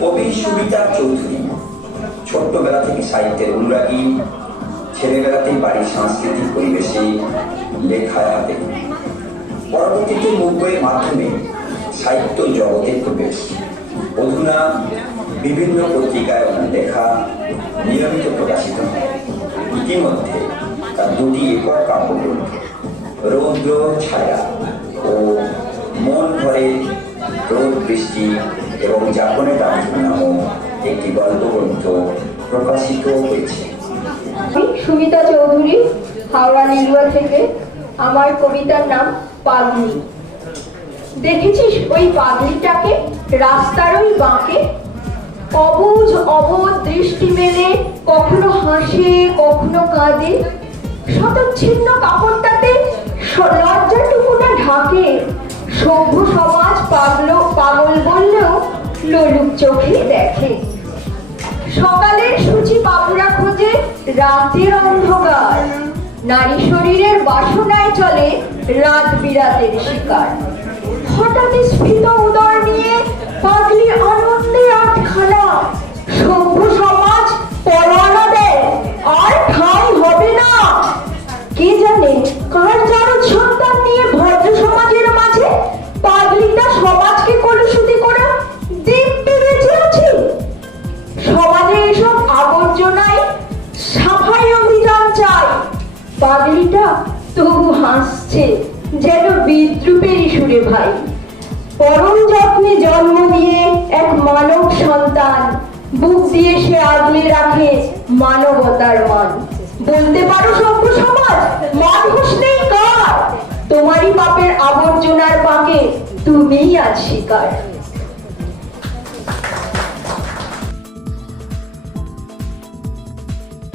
কবি সুমিতা চৌধুরী ছোট্টবেলা থেকে সাহিত্যের অনুরাগী, ছেলেবেলাতেই বাড়ির সাংস্কৃতিক পরিবেশে লেখায় হাতে, পরবর্তীতে মুখ বইয়ের মাধ্যমে সাহিত্য জগতে প্রবেশ। অধুনা বিভিন্ন পত্রিকায় ওনার লেখা নিয়মিত প্রকাশিত হয়। ইতিমধ্যে তার দুটি একক কাব্যগ্রন্থ রৌদ্র ছায়া ও মন ভরে রোদ বৃষ্টি এবং যাপনে রাজ্য নামক একটি গল্পগ্রন্থ প্রকাশিত হয়েছে। সুমিতা চৌধুরী, হাওড়া লিলুয়া থেকে। আমার কবিতার নাম পাগলি। দেখেছিস ওই পাগলিটাকে রাস্তার ওই বাঁকে? অবুঝ অবোধ দৃষ্টি মেলে কখনো হাসে কখনো কাঁদে। শতচ্ছিন্ন কাপড়টাতে লজ্জাটুকু না ঢাকে। সভ্য সমাজ পাগল বললেও লোলুপ চোখে দেখে। সকালের সূচি বাবুরা খোঁজে রাতের অন্ধকার। নারী শরীরের বাসনায় চলে রাত বিরাতের শিকার। হঠাৎ স্ফীত উদর নিয়ে পাগলি আনন্দে আটখানা। সভ্য সমাজ পরোয়ানা দেয় আর ঠাঁই হবে না। কে জানে কার জারদ সন্তান নিয়ে ভদ্র সমাজের মাঝে পাগলিটা সমাজকে কলুষিত করে দিব্যি বেঁচে আছে। সমাজে এসব আবর্জনায় সাফাই অভিযান চাই। পাগলিটা তবু হাসছে যেন বিদ্রুপেরই সুরে ভাই। পরম যত্নে জন্ম দিয়ে এক মানব সন্তান, বুক দিয়ে সে আগলে রাখে মানবতার মান। বলতে পারো সভ্য সমাজ মানুষ নেই কার? তোমারই পাপের আবর্জনার পাকে তুমিই আজ শিকার।